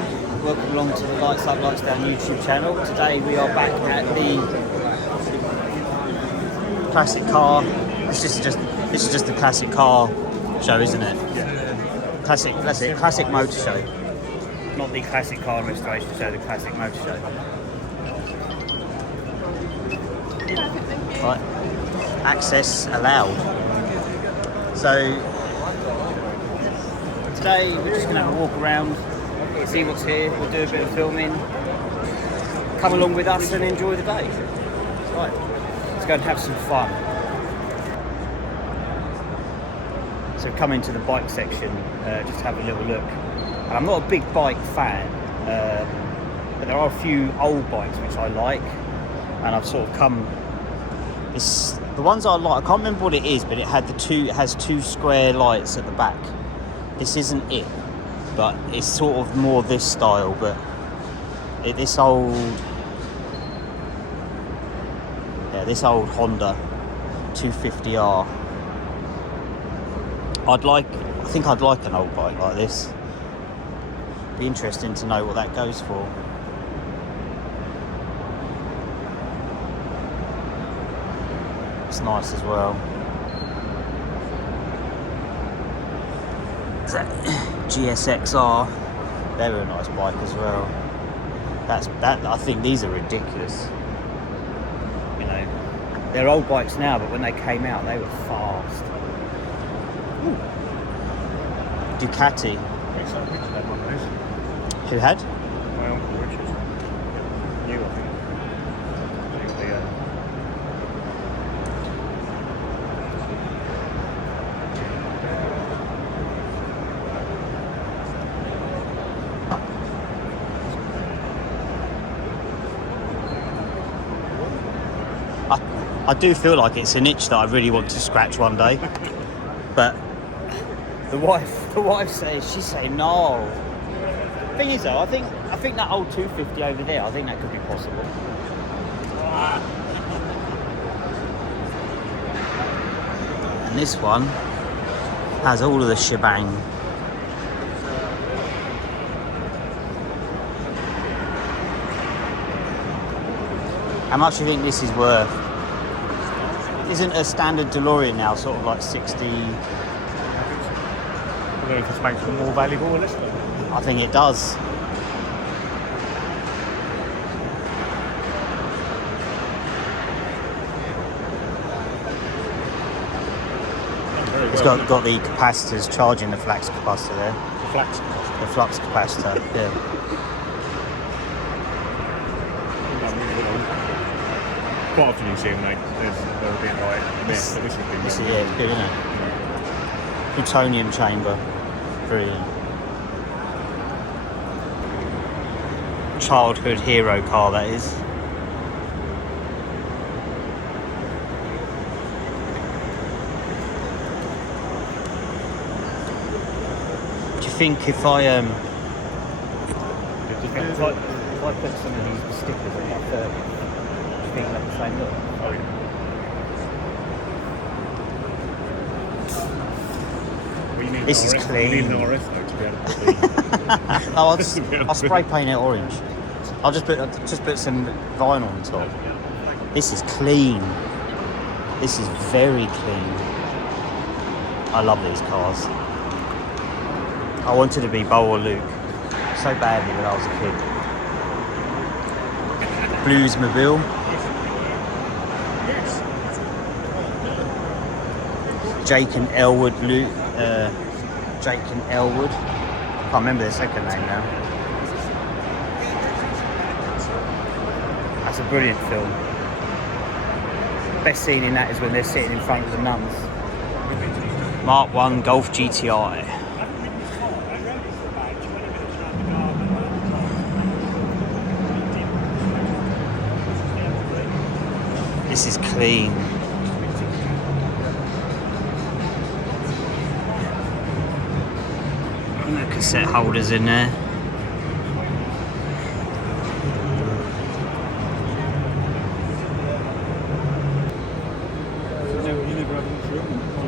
everyone, welcome along to the Lights Up Lights Down YouTube channel. Today we are back at the classic car. This is just the classic car show, isn't it? Yeah. Classic, that's it, classic motor show. Not the classic car restoration show, the classic motor show. Right, access allowed. So today we're just going to have a walk around, see what's here, we'll do a bit of filming, come along with us and enjoy the day. Right, let's go and have some fun. So come into the bike section, just have a little look. And I'm not a big bike fan, but there are a few old bikes which I like, and I've sort of come, the ones I like, I can't remember what it is, but it has two square lights at the back. This isn't it, but it's sort of more this style, but this old Honda 250R. I think I'd like an old bike like this. Be interesting to know what that goes for. It's nice as well. GSXR, they're a nice bike as well. I think these are ridiculous. You know, they're old bikes now, but when they came out, they were fast. Ooh. Ducati. Who had? My uncle Richard. New, I think. I do feel like it's an itch that I really want to scratch one day, but the wife says, she's saying no. Thing is though, I think that old 250 over there, I think that could be possible. And this one has all of the shebang. How much do you think this is worth? Isn't a standard DeLorean now sort of like 60? I don't know if this makes them more valuable or less. I think it does. It's got the capacitors charging the flux capacitor there. The flux capacitor, yeah. Quite often you see them, they're a bit like this. But this This is it's good, isn't it? Plutonium chamber, brilliant. Childhood hero car, that is. Do you think if I put some of these stickers on my 30, do you think they're the same look? Oh, yeah. This is clean. You need an RF though to be able to put I'll spray paint it orange. I'll just put some vinyl on top. This is clean. This is very clean. I love these cars. I wanted to be Bo or Luke so badly when I was a kid. Bluesmobile. Jake and Elwood Luke. Jake and Elwood. Can't remember their second name now. That's a brilliant film. Best scene in that is when they're sitting in front of the nuns. Mark 1 Golf GTI. This is clean. Cassette holders in there.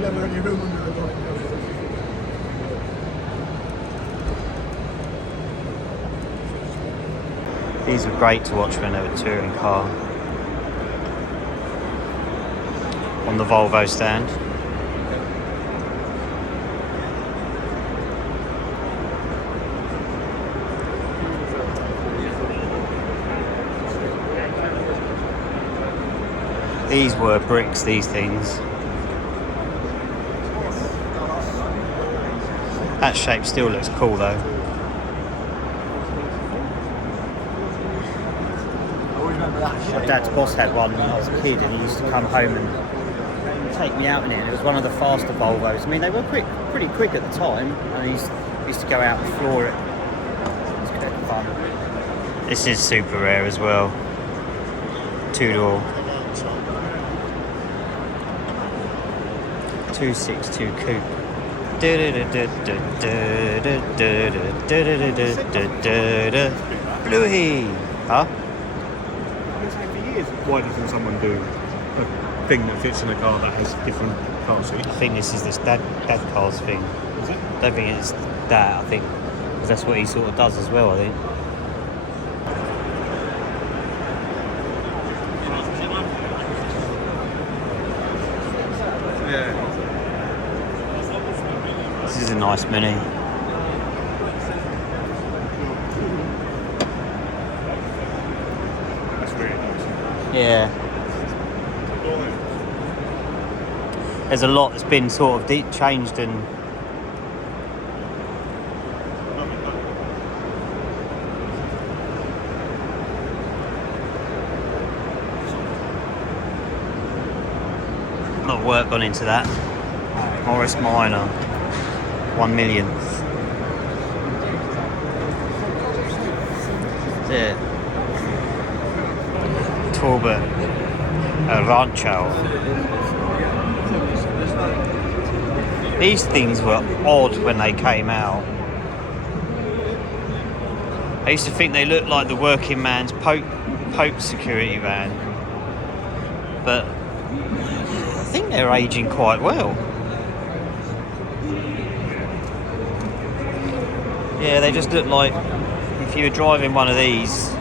Never any room under the bike. These were great to watch when they were touring car. On the Volvo stand. These were bricks, these things. That shape still looks cool though. My dad's boss had one when I was a kid, and he used to come home and take me out in it. And it was one of the faster Volvos. I mean, they were pretty quick at the time, and he used to go out and floor it. It was quite fun. This is super rare as well. 2-door. 262 coupe. Bluey! Huh? Why doesn't someone do a thing that fits in a car that has different car seats? I think this is this dad car's thing. Is it? I don't think it's that, I think. Because that's what he sort of does as well, I think. Yeah. This is a nice Mini. That's really nice. Yeah. There's a lot that's been sort of changed and a lot of work gone into that. Morris Minor, 1 millionth. That's it. Talbot, Rancho. These things were odd when they came out. I used to think they looked like the working man's Pope security van, but I think they're aging quite well. Yeah, they just look like, if you were driving one of these,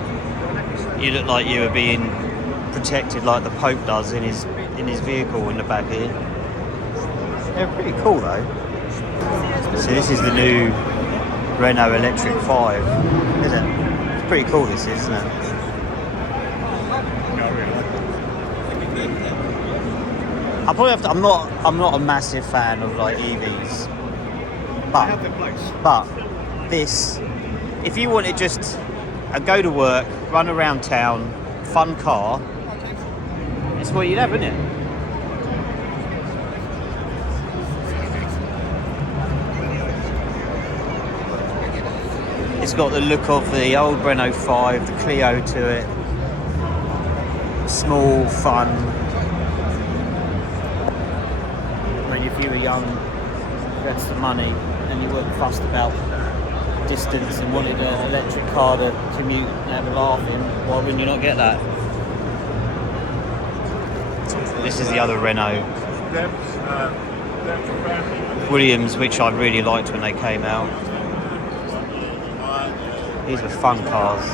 you look like you were being protected like the Pope does in his vehicle in the back here. They're pretty cool though. So this is the new Renault Electric 5, isn't it? It's pretty cool this is, isn't it? No, I really like it. I probably have to, I'm not a massive fan of like EVs. They have their place. But this, if you wanted just a go to work, run around town, fun car, it's what you'd have, isn't it? It's got the look of the old Renault 5, the Clio to it. Small, fun. I mean, if you were young, you had some money, and you weren't fussed about distance and wanted an electric car to commute and have a laugh in, why wouldn't you not get that? This is the other Renault Williams, which I really liked when they came out. These were fun cars.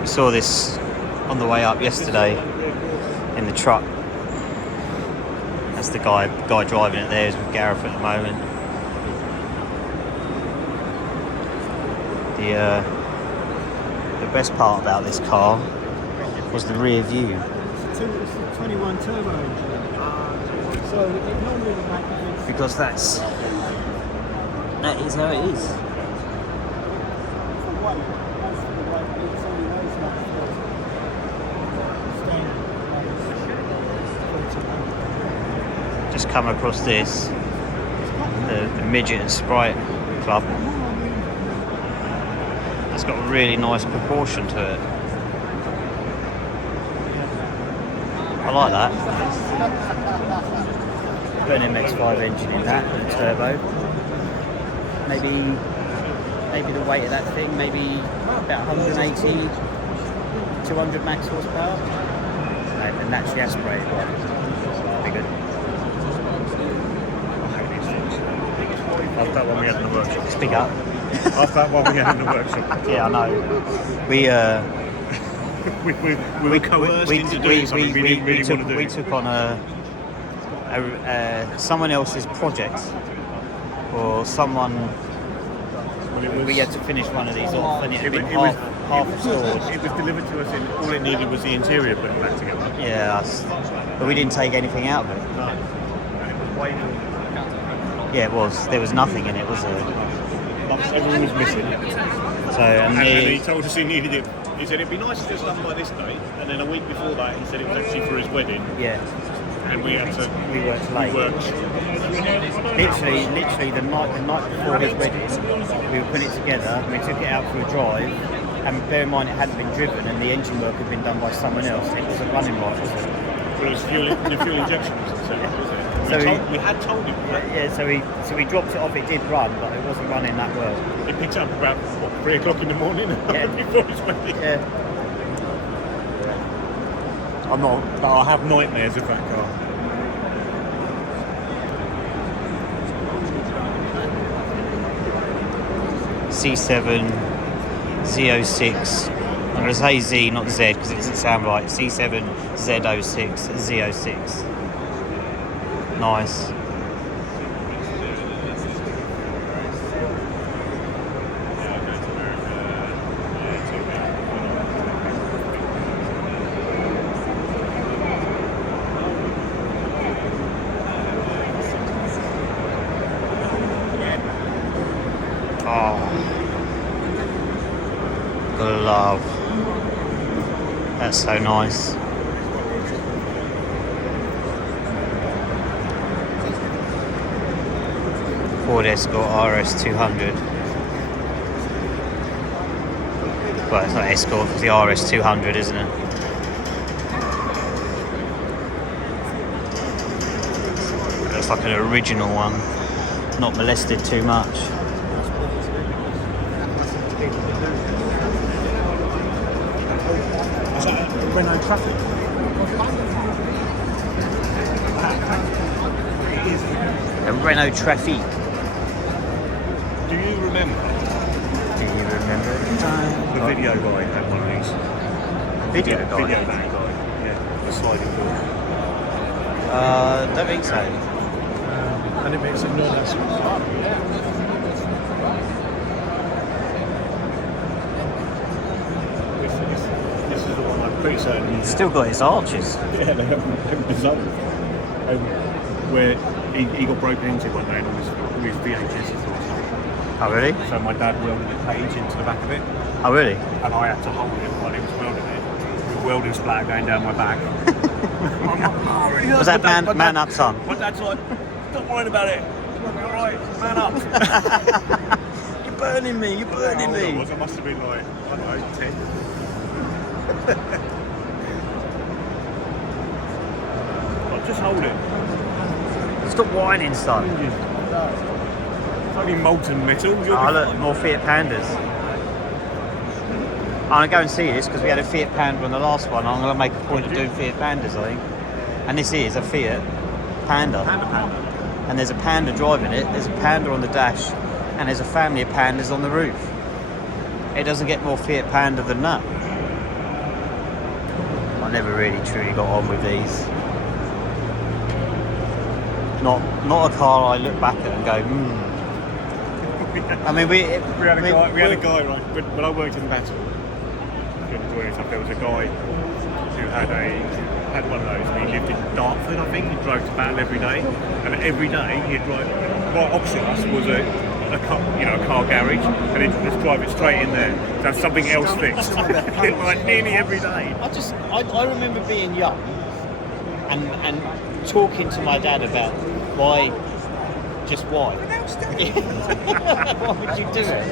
We saw this on the way up yesterday in the truck. That's the guy driving it there is with Garath at the moment. The best part about this car was the rear view. It's a 21 turbo engine. So it normally would make it. Because that is how it is. For one, most of the way it's only those standard. Just come across this, the Midget and Sprite Club. It's got a really nice proportion to it. I like that. Put an MX-5 engine in that, and a turbo. Maybe the weight of that thing, maybe about 180 200 max horsepower. And naturally aspirated one. Pretty good. After that one we had in the workshop. Speak up. After that one we had in the workshop. Yeah, I know. We were coerced into doing something we didn't really want to do. We took on someone else's project, or someone. We had to finish one of these off, and it had been half restored. It was delivered to us, and all it needed was the interior put back together. Yeah, but we didn't take anything out of it. No. And it was way more. Yeah, it was. There was nothing in it, was there? Everything was missing. So, and he told us he needed it. He said it'd be nice if it was done by this date, and then a week before that he said it was actually for his wedding. Yeah. And we worked late. Literally the night before his wedding, we were putting it together. We took it out for a drive, and bear in mind it hadn't been driven, and the engine work had been done by someone else. It wasn't running right, was it? Well, it was the fuel injection wasn't set up, was it? We had told him that. Yeah, so we dropped it off. It did run, but it wasn't running that well. It picked up about 3 o'clock in the morning before his wedding. Yeah. But I have nightmares of that car. C7 Z06. I'm going to say Z, not Z, because it doesn't sound right. C7 Z06 Z06. Nice. Oh, glove. That's so nice. Ford Escort RS 200. Well, it's not Escort, it's the RS 200, isn't it? Looks like an original one. Not molested too much. Is that Renault Traffic? A Renault Traffic. Do you remember Do you remember the time? the video guy had one of these? Video guy? Video van guy. Yeah, the sliding door. Don't think so. And it makes it non-asphalt. This is the one I'm pretty certain. It's still got its arches. Yeah, they're bizarre. Where he got broken into one day and all his VHS and stuff. Oh, really? So my dad welded a cage into the back of it, Oh, really? and I had to hold it while he was welding it, with welding splatter going down my back. Was that man up, son? My dad's like, don't worry about it. You're alright, man up. You're burning me, you're burning I me. was, I must have been like, I don't know, 10. Just hold it. Stop whining, son. It's only molten metal. Oh, look, more Fiat Pandas. I'm going to go and see this because we had a Fiat Panda on the last one. I'm going to make a point of doing Fiat Pandas, I think. And this is a Fiat Panda. Panda. And there's a panda driving it, there's a panda on the dash, and there's a family of pandas on the roof. It doesn't get more Fiat Panda than that. I never really truly got on with these. Not a car I look back at and go, I mean, we had a guy, right? When I worked in Battle, there was a guy who had one of those, and he lived in Dartford, I think. He drove to Battle every day, and every day he'd drive. Right opposite us was a car garage, and he'd just drive it straight in there to have something else fixed. Like nearly every day. I remember being young and talking to my dad about why. Why would you do it?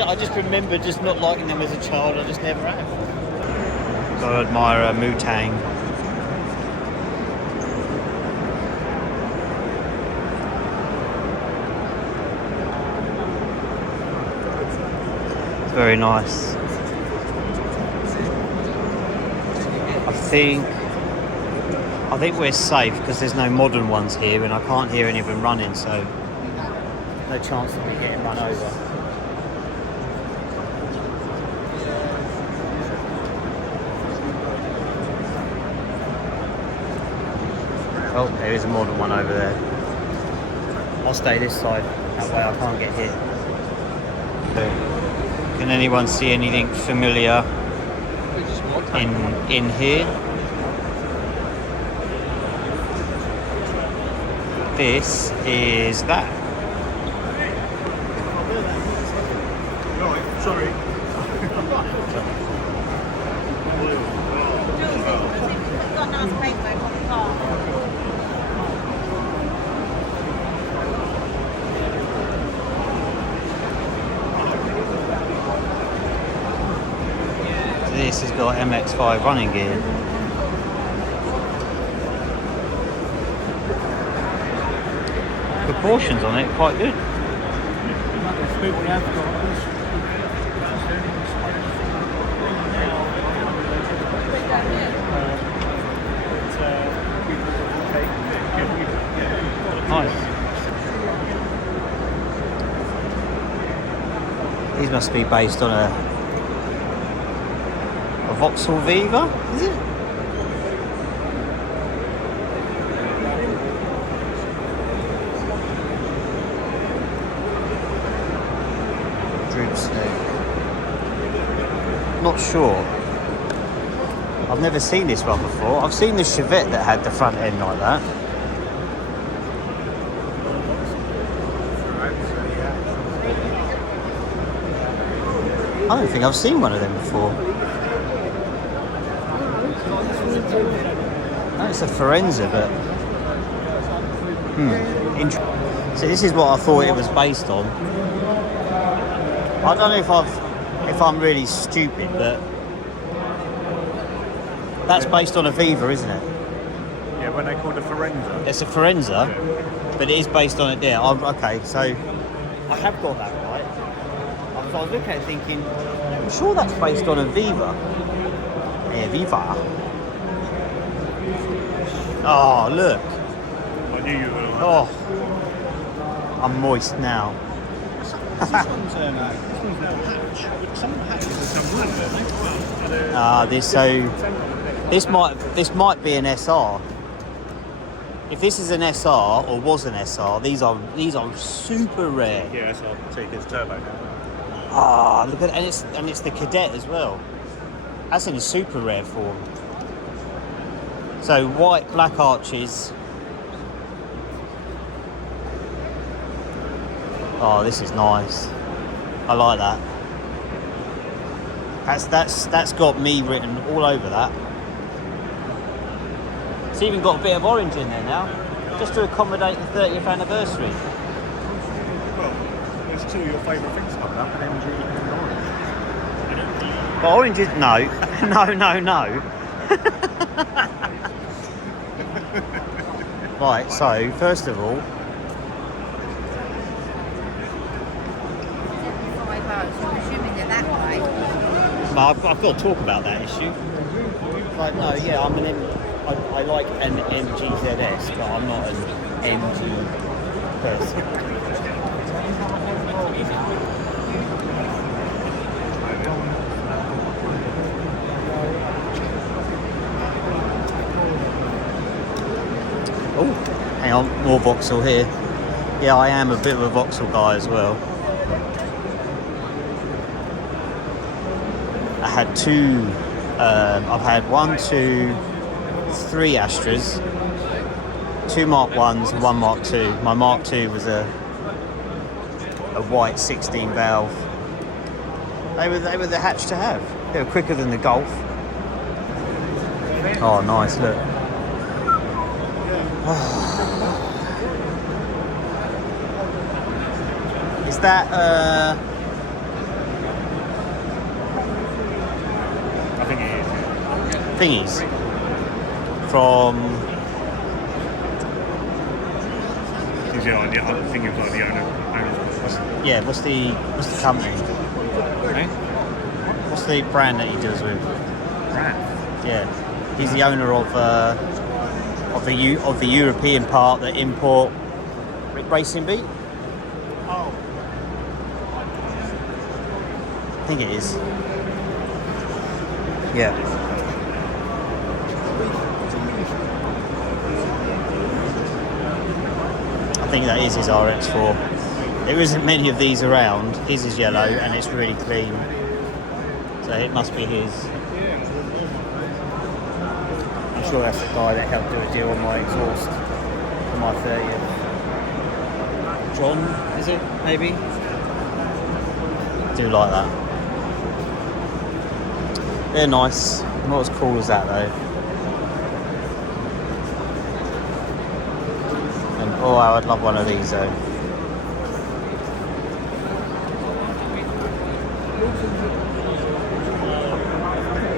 I just remember just not liking them as a child. I just never have. Gotta admire a Mutang. It's very nice. think we're safe because there's no modern ones here, and I can't hear any of them running, so no chance of me getting run over. Oh, there is a modern one over there. I'll stay this side, that way I can't get hit. Can anyone see anything familiar in here? This is that. Right, sorry. Got nice paintwork on the car. This has got MX5 running gear. Proportions on it quite good. Nice. These must be based on a Vauxhall Viva, is it? Not sure. I've never seen this one before. I've seen the Chevette that had the front end like that. I don't think I've seen one of them before. No, it's a Forenza, but so this is what I thought it was based on. I don't know if I'm really stupid, but that's based on a Viva, isn't it? Yeah, when they called a Forenza. It's a Forenza, but it is based on it there. Okay, so I have got that right. I was looking at it thinking, I'm sure that's based on a Viva. Yeah, Viva. Oh, look. I knew you were like Oh, I'm moist now. This one's no hatch. Some hatches are some hatch, don't they? This might be an SR. If this is an SR or was an SR, these are super rare. Yeah, that's all. So it's turbo now. Ah, look at and it's the Cadet as well. That's in a super rare form. So white, black arches. Oh, this is nice. I like that. That's got me written all over that. It's even got a bit of orange in there now, just to accommodate the 30th anniversary. Well, there's two of your favourite things coming up, an MG and orange. But orange is no. Right, so first of all, I'm assuming they're that way. I've got to talk about that issue. Like, no, yeah, I like an MGZS, but I'm not an MG person. Oh, hang on, more Vauxhall here. Yeah, I am a bit of a Vauxhall guy as well. I had two, I've had 1, 2, 3 Astras, 2 Mark 1s and 1 Mark 2. My Mark 2 was a white 16 valve. They were the hatch to have. They were quicker than the Golf. Oh, nice, look. Is that I think it is. thingies from Is it on the, I think it was like the owner. yeah, what's the company? Eh? What's the brand that he deals with? Garath. Yeah. He's the owner of the European part that import Racing Beat. Oh. I think it is. Yeah. I think that is his RX4. There isn't many of these around. His is yellow and it's really clean. So it must be his. I'm sure that's the guy that helped do a deal on my exhaust for my 30th. John, is it? Maybe? I do like that. They're nice. Not as cool as that though. And oh, I'd love one of these though.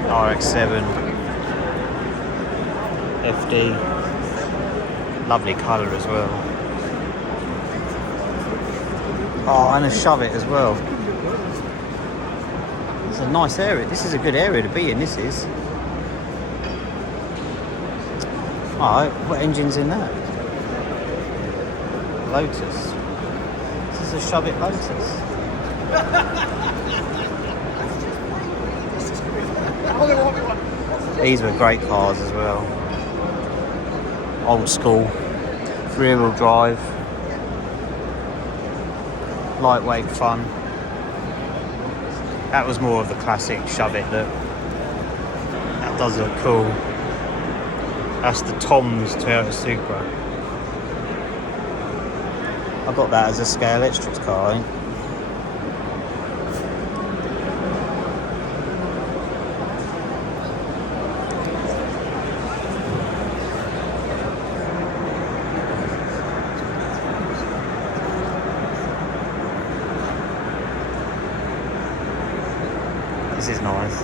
RX-7 FD, lovely colour as well. Oh, and a shove it as well. It's a nice area. This is a good area to be in. This is. Alright, what engine's in that? Lotus. This is a shove it Lotus. These were great cars as well. Old school, rear wheel drive, lightweight fun. That was more of the classic shove it look. That does look cool. That's the Tom's Toyota Supra. I got that as a Scale Extras car, I think. This is nice.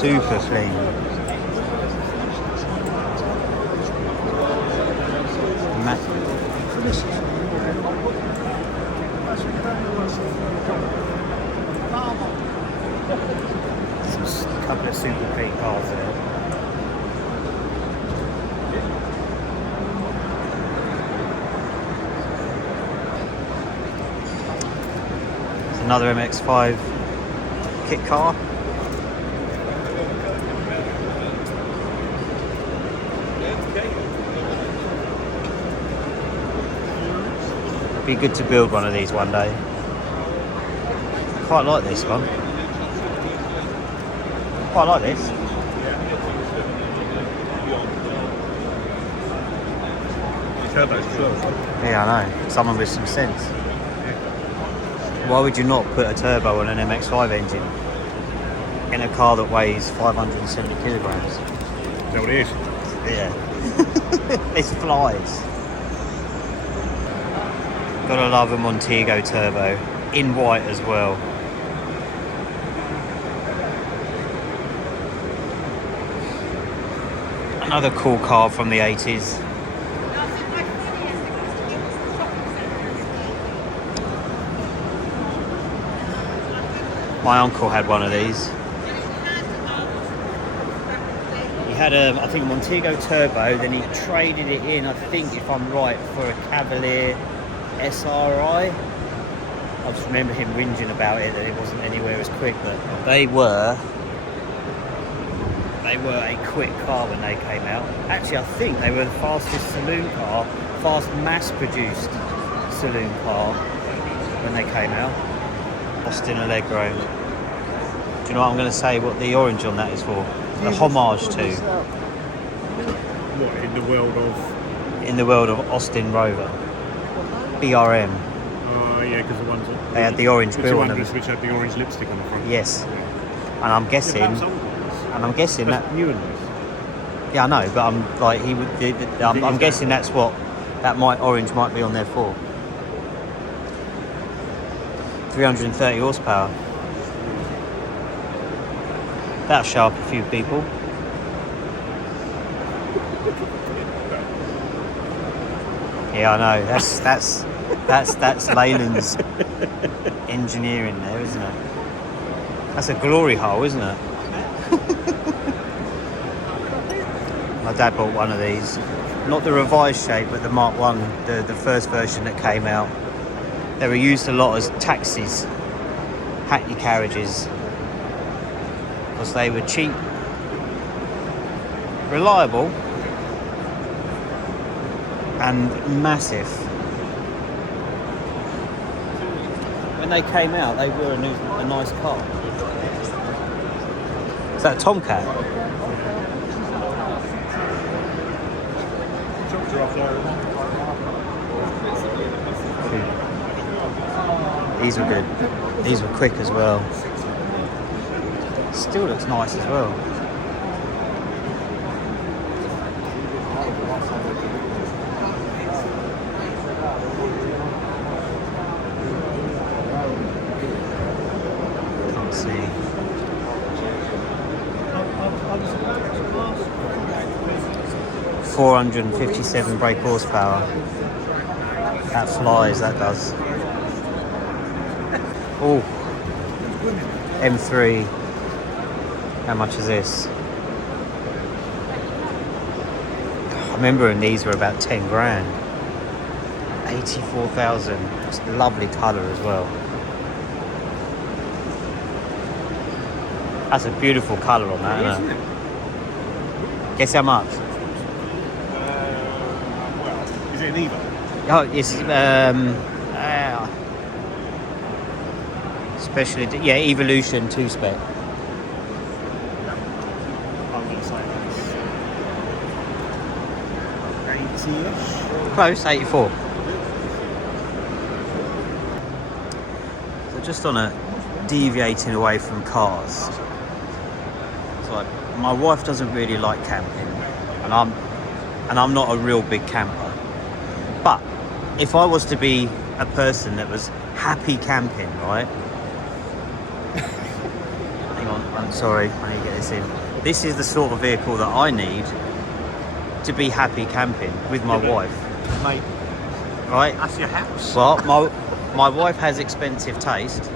Super clean. A couple of super clean cars there. It's another MX-5 kit car. Be good to build one of these one day. Quite like this one. Quite like this. Yeah, I know. Someone with some sense. Why would you not put a turbo on an MX-5 engine in a car that weighs 570 kilograms? Is that what it is? Yeah. This flies. Gotta love a Montego turbo, in white as well. Another cool car from the 80s. My uncle had one of these. He had I think a Montego turbo, then he traded it in, I think if I'm right, for a Cavalier SRI. I just remember him whinging about it, that it wasn't anywhere as quick, but they were a quick car when they came out. Actually, I think they were the fastest saloon car, fast mass-produced saloon car when they came out. Austin Allegro. Do you know what I'm going to say? What the orange on that is for? A homage to. What, in the world of Austin Rover. BRM. Yeah, because the ones that... They had the orange bill on them. Which had the orange lipstick on the front. Yes. And I'm guessing... And I'm guessing that. New and nice. Yeah, I know, but I'm like he would. I'm guessing that's what that orange might be on there for. 330 horsepower. That'll show up a few people. Yeah, I know. That's Leyland's engineering there, isn't it? That's a glory hole, isn't it? My dad bought one of these. Not the revised shape, but the Mark 1, the first version that came out. They were used a lot as taxis, hackney carriages, because they were cheap, reliable, and massive. When they came out, they were a nice car. Is that a Tomcat? These were good. These were quick as well. Still looks nice as well. Can't see. .457 brake horsepower. That flies, that does. Oh, M3. How much is this? I remember when these were about 10 grand. 84,000. It's a lovely colour as well. That's a beautiful colour on that, isn't it? Guess how much? Well, is it an Evo? Oh, yes. Special yeah, Evolution 2-spec. I'm going to say 80-ish. Close, 84. So just on a deviating away from cars. It's like my wife doesn't really like camping, and I'm not a real big camper. But if I was to be a person that was happy camping, right? Hang on, I'm sorry, I need to get this in. This is the sort of vehicle that I need to be happy camping with my wife. Mate, Right? that's your house. Well, my wife has expensive taste.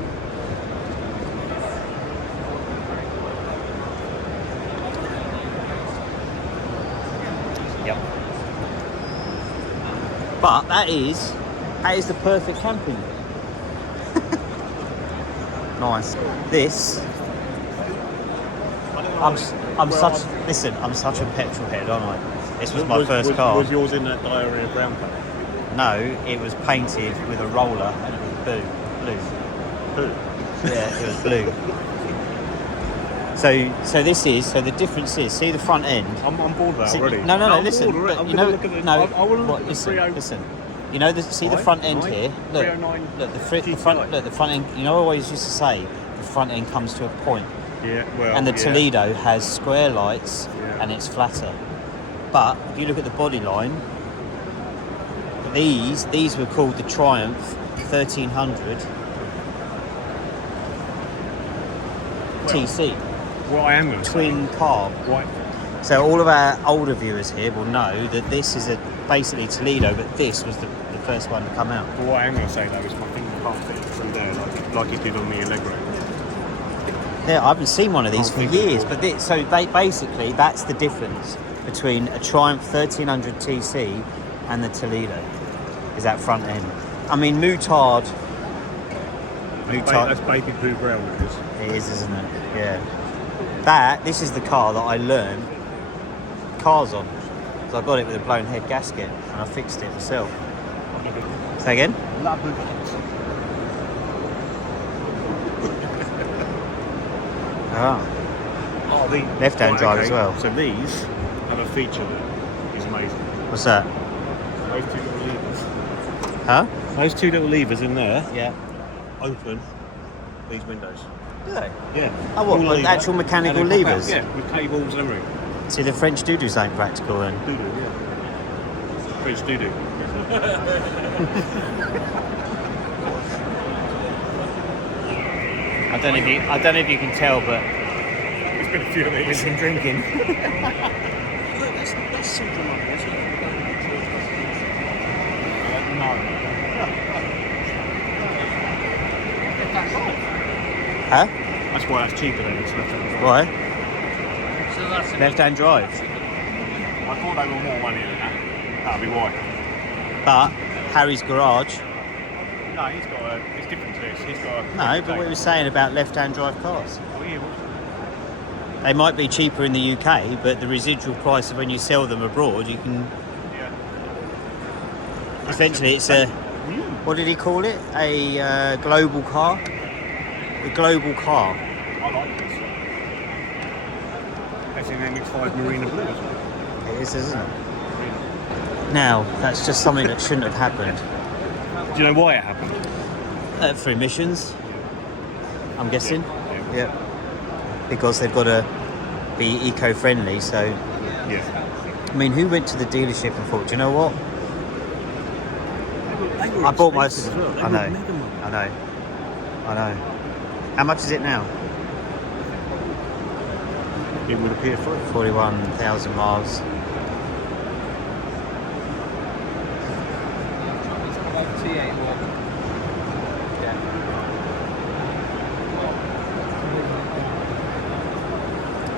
Yep. But that is the perfect camping. Nice. This. I'm such a petrol head, aren't I? This was my first car. Was yours in that diarrhea brown colour? No, it was painted with a roller and it was blue. Who? Yeah, it was blue. So the difference is, see the front end. I'm on board with that See, already. no, I'm listen. bored already. But I'm you gonna know, look at the, no. I want to look What, at the listen, 30. listen. You know, see the front end here. Look, 309 look, the GTI. front. Look, the front end. You know, I always used to say the front end comes to a point, Yeah, well, and the yeah. Toledo has square lights Yeah. and it's flatter. But if you look at the body line, these were called the Triumph 1300 TC. What I am going to say. Twin carb. White. So all of our older viewers here will know that this is basically Toledo, but this was the first one to come out. But what I am going to say though is my finger can't fit through there like it did on the Allegro. Yeah, I haven't seen one of these for Can't think years, of but basically that's the difference between a Triumph 1300 TC and the Toledo, is that front end. I mean, Mutard. That's baby poo brown, it is. It is, isn't it? Yeah. This is the car that I learned cars on. So I got it with a blown head gasket and I fixed it myself. Say again? Ah, Oh, the left-hand drive as well. So these have a feature that is amazing. What's that? Those two little levers. Huh? Those two little levers in there Yeah. open these windows. Do they? Yeah. Oh, what, Full with lever, actual mechanical and they pop out, levers? Yeah, with cables and everything. See, the French do something practical then. Do, yeah. French do. I don't know if you can tell, but There's been a few of we've these. been drinking. That's something like this. No. Huh? That's why that's cheaper than it's left-hand drive. Why? So that's Left-hand drive. I thought they were more money than that. That'd be why. But Harry's garage. No, he's got a. It's different to this. He's got a. No, but what he was saying about left-hand drive cars. Oh, yeah, what's They might be cheaper in the UK, but the residual price of when you sell them abroad, you can. Yeah. Essentially, it's a. What did he call it? A global car. A global car. I like this. That's in MX-5 Marina Blue as well. It is, isn't it? Now, that's just something that shouldn't have happened. Do you know why it happened? For emissions, I'm guessing. Yeah. Yep. Because they've got to be eco-friendly. So, Yeah. I mean, who went to the dealership and thought, do you know what? They were I bought my. expensive as well. They I were know. mega money. I know. I know. How much is it now? It would appear free. 41,000 miles.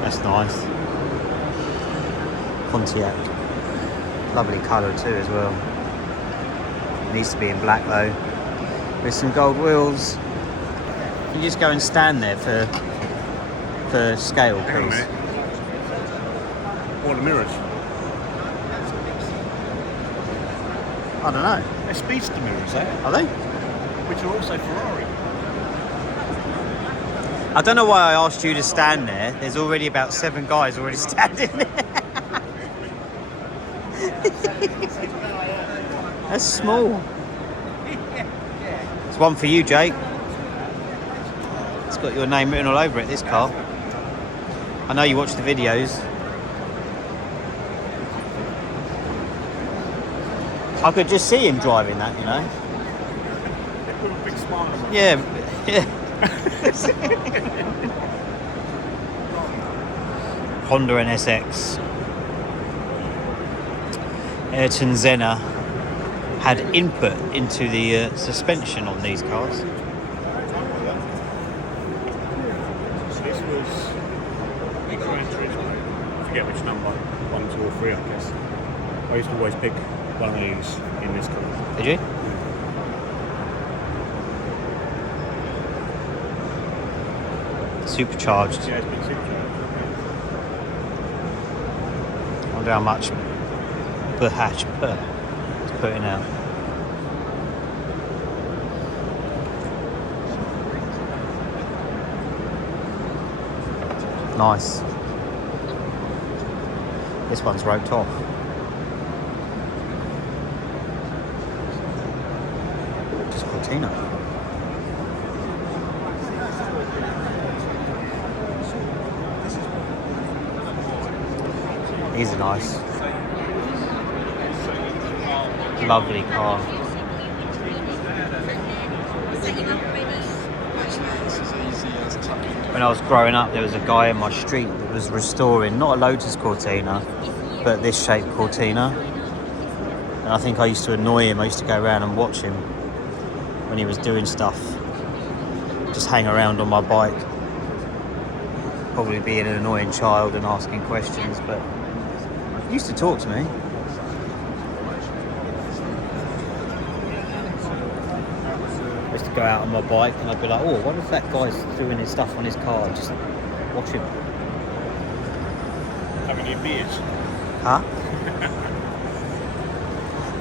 That's nice. Pontiac. Lovely colour too as well. Needs to be in black though. With some gold wheels. You just go and stand there for scale, Hang on a please. minute. What are the mirrors? I don't know. They're speedster mirrors, eh? Are they? Which are also Ferrari. I don't know why I asked you to stand there. There's already about 7 guys already standing there. That's small. It's one for you, Jake. It's got your name written all over it, this car. I know you watch the videos. I could just see him driving that, you know. With a big smile. Yeah, yeah. Honda NSX. Ayrton Senna had input into the suspension on these cars. So this was Eco Entry, I forget which number, 1, 2 or 3 I guess. I used to always pick one of these in this car. Did you? Supercharged. Yeah, it's been supercharged. I wonder how much per hatch per it's putting out. Nice. This one's roped off. Just Cortina. These are nice. Lovely car. When I was growing up, there was a guy in my street that was restoring, not a Lotus Cortina, but this shape Cortina. And I think I used to annoy him. I used to go around and watch him when he was doing stuff. Just hang around on my bike. Probably being an annoying child and asking questions, but he used to talk to me. I used to go out on my bike and I'd be like, oh, what if that guy's doing his stuff on his car? Just watch him. Having your beers. Huh?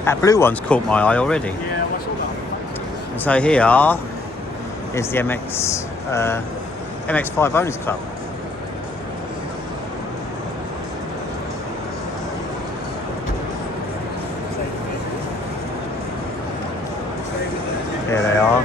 That blue one's caught my eye already. Yeah, well, I saw that. And so here is the MX-5 Owners Club. There they are.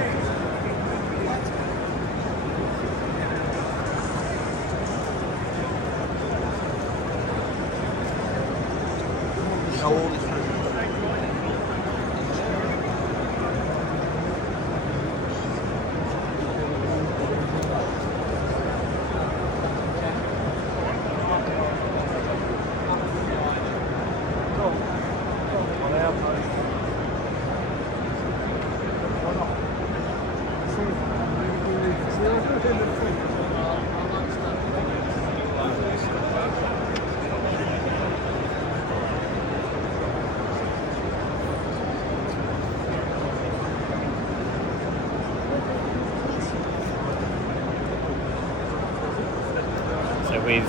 So we've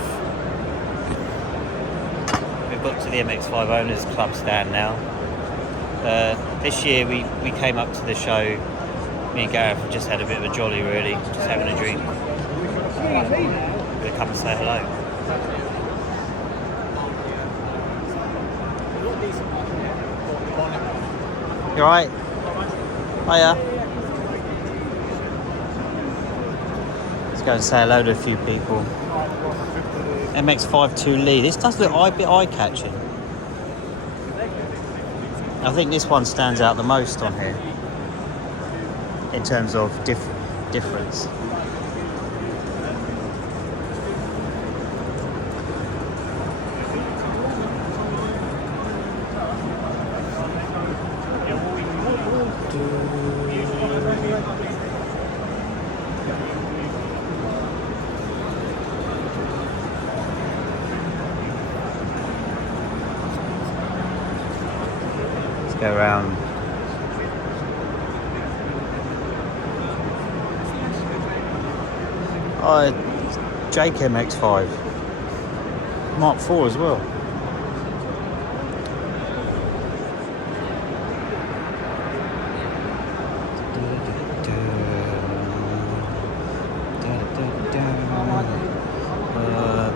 got to the MX5 Owners Club stand now. This year we came up to the show. Me and Garath just had a bit of a jolly, really, just having a drink. We'll come and say hello. You alright? Hiya. Let's go and say hello to a few people. MX-5 2 This does look a bit eye-catching. I think this one stands out the most on here in terms of difference. Go around. Oh, Jake MX5 Mark IV as well.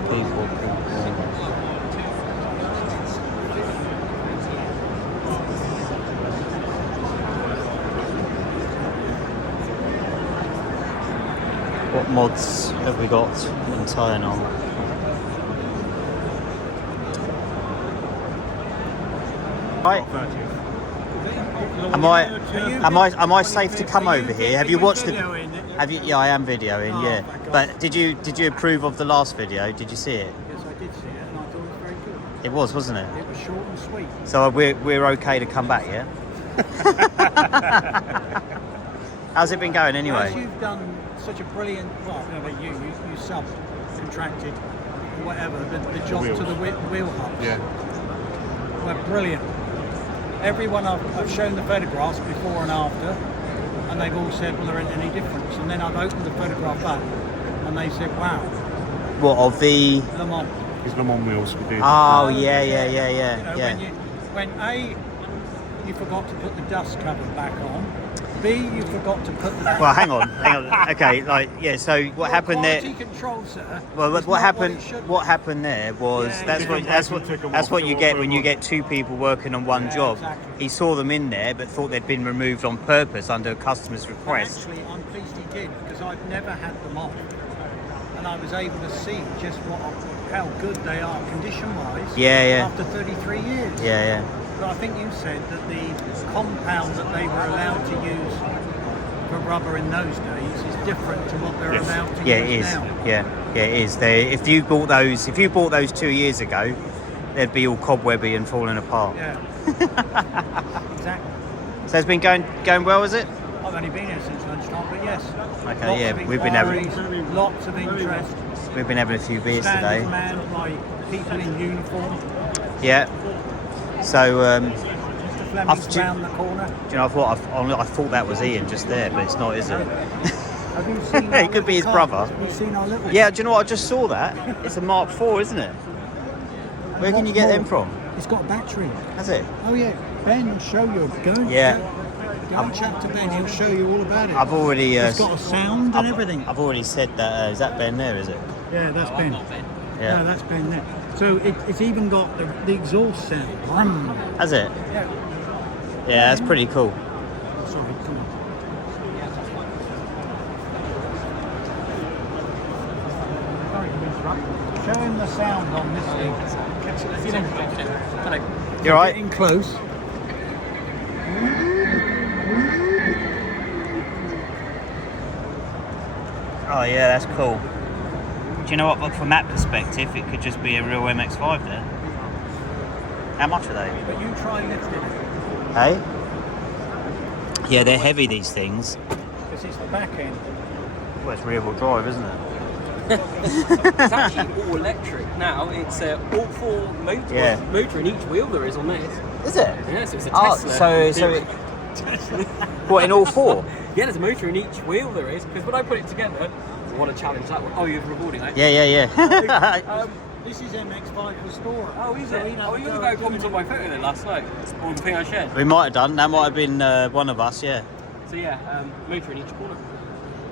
People. What mods have we got in tying on? Right. Am I safe to come over here? Have you watched the? Have you? Yeah, I am videoing. Yeah. But did you approve of the last video? Did you see it? Yes, I did see it, and I thought it was very good. It was, wasn't it? It was short and sweet. So we're okay to come back, yeah? How's it been going anyway? As you've done such a brilliant, well, no, but you subcontracted, whatever, the job wheels. to the wheel hubs. Yeah. Were brilliant. Everyone I've shown the photographs before and after, and they've all said, well, there ain't any difference. And then I've opened the photograph up, and they said, wow. What, of the... Le Mans. His Le Mans wheels we did. Oh, yeah. You know, when A, you forgot to put the dust cover back on. B, you forgot to put the... Well, hang on. Okay, so what happened there... Quality control, sir. Well, is what not happened? it should What be. happened there was Yeah, that's what you get when you get two people working on one Yeah, job. exactly. He saw them in there, but thought they'd been removed on purpose under a customer's request. Actually, I'm pleased he did, because I've never had them on, and I was able to see just how good they are condition-wise. Yeah. After 33 years. Yeah. But I think you said that the compound that they were allowed to use for rubber in those days is different to what they're Yes. allowed to Yeah, use it is. now. Yeah, it is. If you bought those 2 years ago, they'd be all cobwebby and falling apart. Yeah. Exactly. So it's been going well, is it? I've only been here since lunchtime, but yes. Okay, Lots yeah, of we've been having- inquiries, lots of interest. We've been having a few beers Stand today. is manned by people in uniform. Yeah. So, Mr. Fleming's round the corner. do you know what? I thought that was Ian just there, but it's not, is it? Have you seen It could be his brother. Have you seen our little Yeah, do you know what? I just saw that. It's a Mark IV, isn't it? Where can you get them from? It's got a battery. Has it? Oh yeah, Ben will show you. Go and chat to Ben. He'll show you all about it. I've already. It's got a sound and everything. I've already said that. Is that Ben there? Is it? Yeah, that's Ben. Yeah. No, that's Ben there. So it's even got the exhaust sound. Brum. Has it? Yeah. Yeah, that's pretty cool. Sorry, come on. Sorry to interrupt. Show tune the sound on this thing. You're right. Getting close. Oh yeah, that's cool. Do you know what? But from that perspective, it could just be a real MX-5 there. How much are they? But you try lifting it. Hey? Yeah, they're heavy, these things. Because it's the back end. Well, it's rear-wheel drive, isn't it? It's actually all electric now. It's all four motor, Yeah. motor in each wheel there is on this. Is it? Yeah, so it's a Oh, Tesla. so it... What, in all four? Yeah, there's a motor in each wheel there is. Because when I put it together, I want to challenge that one. Oh, you're recording, eh? Yeah. This is MX-5 Restorer. Oh, is So it? we know Oh, you were the guy who commented on my photo then last night. Or the thing I shared. We might have done. That might have been one of us, yeah. So yeah, motor in each corner.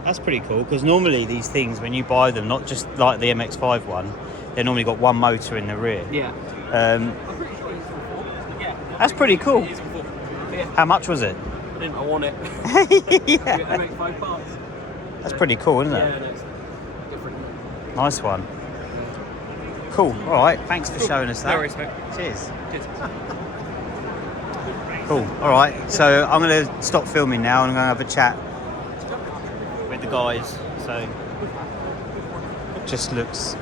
That's pretty cool, because normally these things, when you buy them, not just like the MX-5 one, they've normally got one motor in the rear. Yeah. Um, I'm pretty sure it's all four. Yeah. That's pretty cool. It is all four. But yeah, how much was it? I didn't. I want it. Yeah. I make 5 parts. That's pretty cool, isn't Yeah, it? no, it's different. Nice one. Cool. All right. Thanks for showing us that. No worries, mate. Cheers. Cheers. Cool. All right. So I'm going to stop filming now and I'm going to have a chat with the guys. So it just looks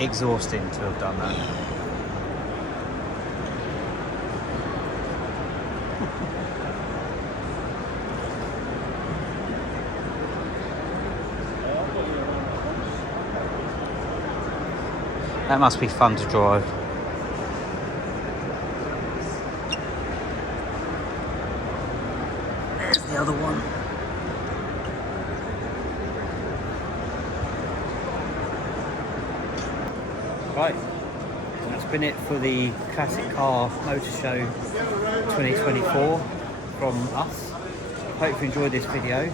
exhausting to have done that. That must be fun to drive. There's the other one. Right, that's been it for the Classic Car Motor Show 2024 from us. Hope you enjoyed this video.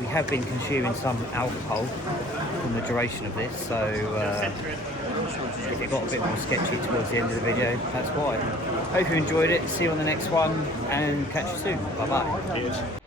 We have been consuming some alcohol from the duration of this, so if it got a bit more sketchy towards the end of the video, that's why. Hope you enjoyed it. See you on the next one and catch you soon. Bye bye.